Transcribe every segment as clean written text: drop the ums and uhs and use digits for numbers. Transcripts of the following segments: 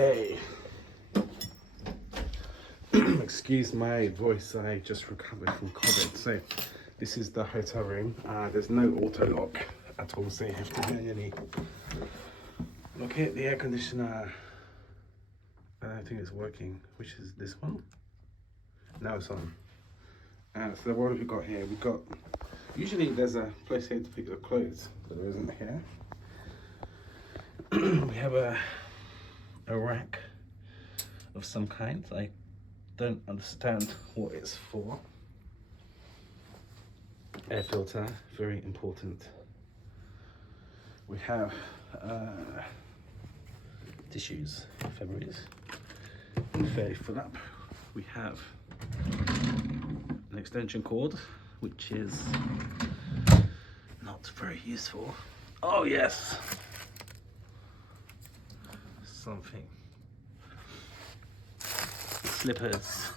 Okay. Excuse my voice, I just recovered from COVID. So this is the hotel room. There's no auto lock at all, so you have to manually look at the air conditioner. I don't think it's working. Which is this one? Now it's on. So what have we got here? We've got, usually there's a place here to pick your clothes, but there isn't here. We have a rack of some kind. I don't understand what it's for. Air filter, very important. We have tissues, February's fairly full up. We have an extension cord, which is not very useful. Oh yes, something. Slippers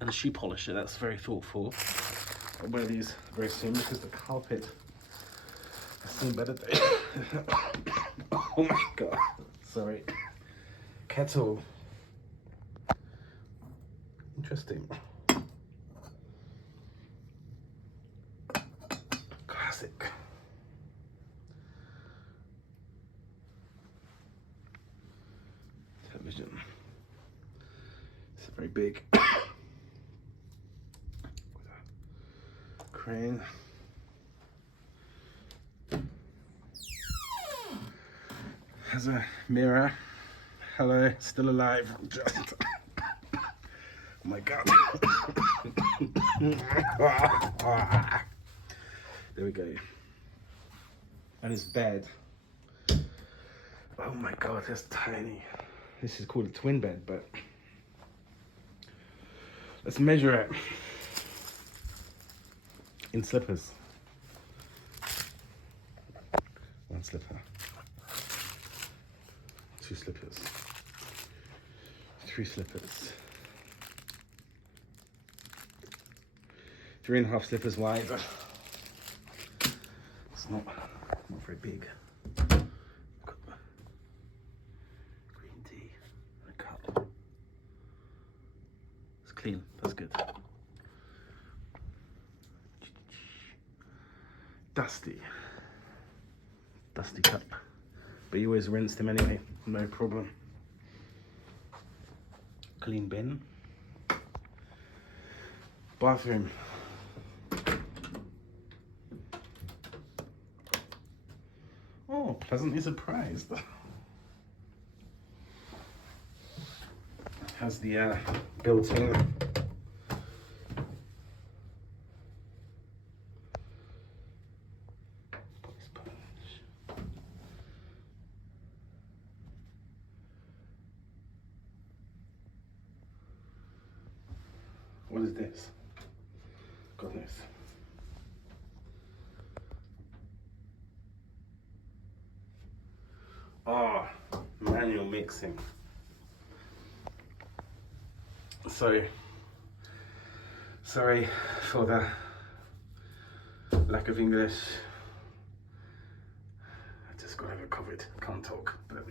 and a shoe polisher. That's very thoughtful. I'll wear these very soon because the carpet has seen better days. Oh my god, sorry. Kettle. Interesting. Classic. Television. It's very big. Crane. Has a mirror. Hello, still alive. Just. Oh my god. There we go. And his bed. Oh my god, that's tiny. This is called a twin bed, but let's measure it in slippers. One slipper. Two slippers. Three slippers. 3.5 slippers wide. It's not very big. Got the green tea and a cup. It's clean, that's good. Dusty cup, but you always rinse them anyway, no problem. Clean bin. Bathroom. Oh, pleasantly surprised. Has the built-in What is this? Goodness. Oh, manual mixing. So, sorry for the lack of English. I just got over COVID, can't talk, but